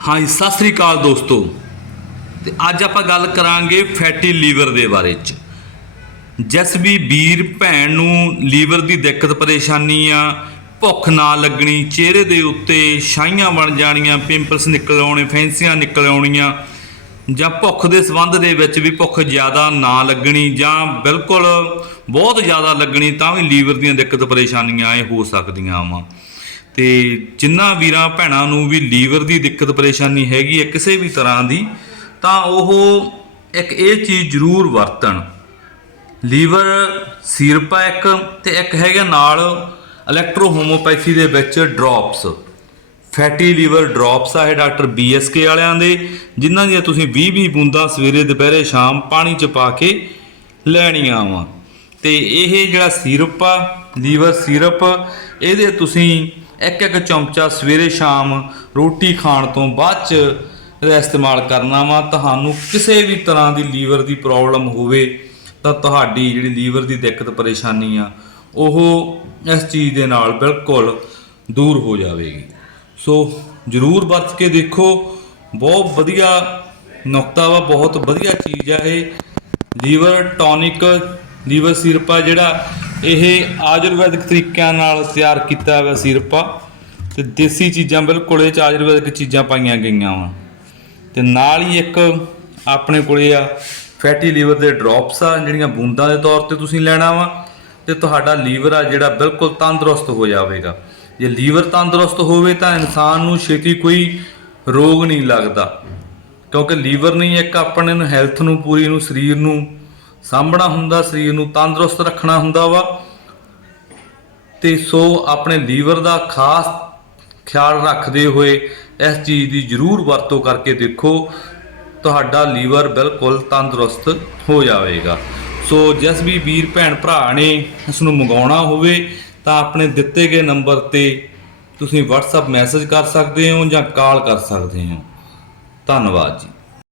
ਹਾਂਜੀ, ਸਤਿ ਸ੍ਰੀ ਅਕਾਲ ਦੋਸਤੋ। ਤੇ ਅੱਜ ਆਪਾਂ ਗੱਲ ਕਰਾਂਗੇ ਫੈਟੀ ਲੀਵਰ ਦੇ ਬਾਰੇ ਚ। ਜਿਸ ਵੀ ਵੀਰ, ਭੈਣ ਨੂੰ ਲੀਵਰ ਦੀ ਦਿੱਕਤ, ਪਰੇਸ਼ਾਨੀ ਆ, ਭੁੱਖ ਨਾ ਲੱਗਣੀ, ਚਿਹਰੇ ਦੇ ਉੱਤੇ ਛਾਈਆਂ ਬਣ ਜਾਣੀਆਂ ਪਿੰਪਲਸ ਨਿਕਲ ਆਉਣੇ, ਫੈਂਸੀਆਂ ਨਿਕਲ ਆਉਣੀਆਂ, ਜਾਂ ਭੁੱਖ ਦੇ ਸੰਬੰਧ ਦੇ ਵਿੱਚ ਵੀ ਭੁੱਖ ਜ਼ਿਆਦਾ ਨਾ ਲੱਗਣੀ, ਜਾਂ ਬਿਲਕੁਲ ਬਹੁਤ ਜ਼ਿਆਦਾ ਲੱਗਣੀ, ਤਾਂ ਵੀ ਲੀਵਰ ਦੀਆਂ ਦਿੱਕਤ, ਪਰੇਸ਼ਾਨੀਆਂ ਇਹ ਹੋ ਸਕਦੀਆਂ ਵਾ। ਤੇ ਜਿਨ੍ਹਾਂ ਵੀਰਾਂ ਭੈਣਾਂ ਨੂੰ ਵੀ ਲੀਵਰ ਦੀ ਦਿੱਕਤ ਪਰੇਸ਼ਾਨੀ ਹੈਗੀ ਹੈ ਕਿਸੇ ਵੀ ਤਰ੍ਹਾਂ ਦੀ, ਤਾਂ ਉਹ ਇੱਕ ਇਹ ਚੀਜ਼ ਜ਼ਰੂਰ ਵਰਤਣ। ਲੀਵਰ ਸਿਰਪ ਆ ਇੱਕ ਤੇ ਇੱਕ ਹੈਗਾ ਨਾਲ ਇਲੈਕਟ੍ਰੋ ਹੋਮੋਪੈਥੀ ਦੇ ਵਿੱਚ ਡ੍ਰੌਪਸ ਫੈਟੀ ਲੀਵਰ ਡ੍ਰੌਪਸ ਆ ਇਹ ਡਾਕਟਰ ਬੀਐਸਕੇ ਵਾਲਿਆਂ ਦੇ, ਜਿਨ੍ਹਾਂ ਦੀਆਂ ਤੁਸੀਂ 20-20 ਬੂੰਦਾਂ ਸਵੇਰੇ ਦੁਪਹਿਰੇ ਸ਼ਾਮ ਪਾਣੀ ਚ ਪਾ ਕੇ ਲੈਣੀਆਂ ਵਾ। ਤੇ ਇਹ ਜਿਹੜਾ ਸਿਰਪ ਆ, ਲੀਵਰ ਸਿਰਪ, ਇਹਦੇ ਤੁਸੀਂ ਇੱਕ ਇੱਕ ਚਮਚਾ ਸਵੇਰੇ ਸ਼ਾਮ ਰੋਟੀ ਖਾਣ ਤੋਂ ਬਾਅਦ ਚ ਇਹਦਾ ਇਸਤੇਮਾਲ ਕਰਨਾ ਵਾ। ਤੁਹਾਨੂੰ ਕਿਸੇ ਵੀ ਤਰ੍ਹਾਂ ਦੀ ਲੀਵਰ ਦੀ ਪ੍ਰੋਬਲਮ ਹੋਵੇ ਤਾਂ ਤੁਹਾਡੀ ਜਿਹੜੀ ਲੀਵਰ ਦੀ ਦਿੱਕਤ ਪਰੇਸ਼ਾਨੀ ਆ, ਉਹ ਇਸ ਚੀਜ਼ ਦੇ ਨਾਲ ਬਿਲਕੁਲ ਦੂਰ ਹੋ ਜਾਵੇਗੀ। ਸੋ ਜਰੂਰ ਵਰਤ ਕੇ ਦੇਖੋ। ਬਹੁਤ ਵਧੀਆ ਨੁਕਤਾ ਵਾ, ਬਹੁਤ ਵਧੀਆ ਚੀਜ਼ ਆ ਇਹ। ਲੀਵਰ ਟੌਨਿਕ ਲੀਵਰ ਸਿਰਪ ਆ ਜਿਹੜਾ ਇਹ ਆਯੁਰਵੈਦਿਕ ਤਰੀਕਿਆਂ ਨਾਲ ਤਿਆਰ ਕੀਤਾ ਹੋਇਆ ਸਿਰਪਾ ਆ ਤੇ ਦੇਸੀ ਚੀਜ਼ਾਂ ਬਿਲਕੁਲ ਇਹ ਚ ਆਯੁਰਵੈਦਿਕ ਚੀਜ਼ਾਂ ਪਾਈਆਂ ਗਈਆਂ ਵਾ। ਤੇ ਨਾਲ ਹੀ ਇੱਕ ਆਪਣੇ ਕੋਲੇ ਆ ਫੈਟੀ ਲੀਵਰ ਦੇ ਡ੍ਰੌਪਸ ਆ, ਜਿਹੜੀਆਂ ਬੂੰਦਾਂ ਦੇ ਤੌਰ ਤੇ ਤੁਸੀਂ ਲੈਣਾ ਵਾ। ਤੇ ਤੁਹਾਡਾ ਲੀਵਰ ਆ ਜਿਹੜਾ ਬਿਲਕੁਲ ਤੰਦਰੁਸਤ ਹੋ ਜਾਵੇਗਾ। ਜੇ ਲੀਵਰ ਤੰਦਰੁਸਤ ਹੋਵੇ ਤਾਂ ਇਨਸਾਨ ਨੂੰ ਛੇਤੀ ਕੋਈ ਰੋਗ ਨਹੀਂ ਲੱਗਦਾ। ਕਿਉਂਕਿ ਲੀਵਰ ਨਹੀਂ ਇੱਕ ਆਪਣੇ ਨੂੰ ਹੈਲਥ ਨੂੰ, ਪੂਰੀ ਨੂੰ, ਸਰੀਰ ਨੂੰ ਸਾਂਭਣਾ ਹੁੰਦਾ, ਸਰੀਰ ਨੂੰ ਤੰਦਰੁਸਤ ਰੱਖਣਾ ਹੁੰਦਾ ਵਾ। ਤੇ ਸੋ ਆਪਣੇ ਲੀਵਰ ਦਾ ਖਾਸ ਖਿਆਲ ਰੱਖਦੇ ਹੋਏ ਇਸ ਚੀਜ਼ ਦੀ ਜ਼ਰੂਰ ਵਰਤੋਂ ਕਰਕੇ ਦੇਖੋ, ਤੁਹਾਡਾ ਲੀਵਰ ਬਿਲਕੁਲ ਤੰਦਰੁਸਤ ਹੋ ਜਾਵੇਗਾ। ਸੋ ਜਿਸ ਵੀ ਵੀਰ, ਭੈਣ, ਭਰਾ ਨੇ ਇਸ ਨੂੰ ਮੰਗਾਉਣਾ ਹੋਵੇ, ਤਾਂ ਆਪਣੇ ਦਿੱਤੇ ਗਏ ਨੰਬਰ ਤੇ ਤੁਸੀਂ WhatsApp ਮੈਸੇਜ ਕਰ ਸਕਦੇ ਹੋ ਜਾਂ ਕਾਲ ਕਰ ਸਕਦੇ ਹੋ। ਧੰਨਵਾਦ ਜੀ।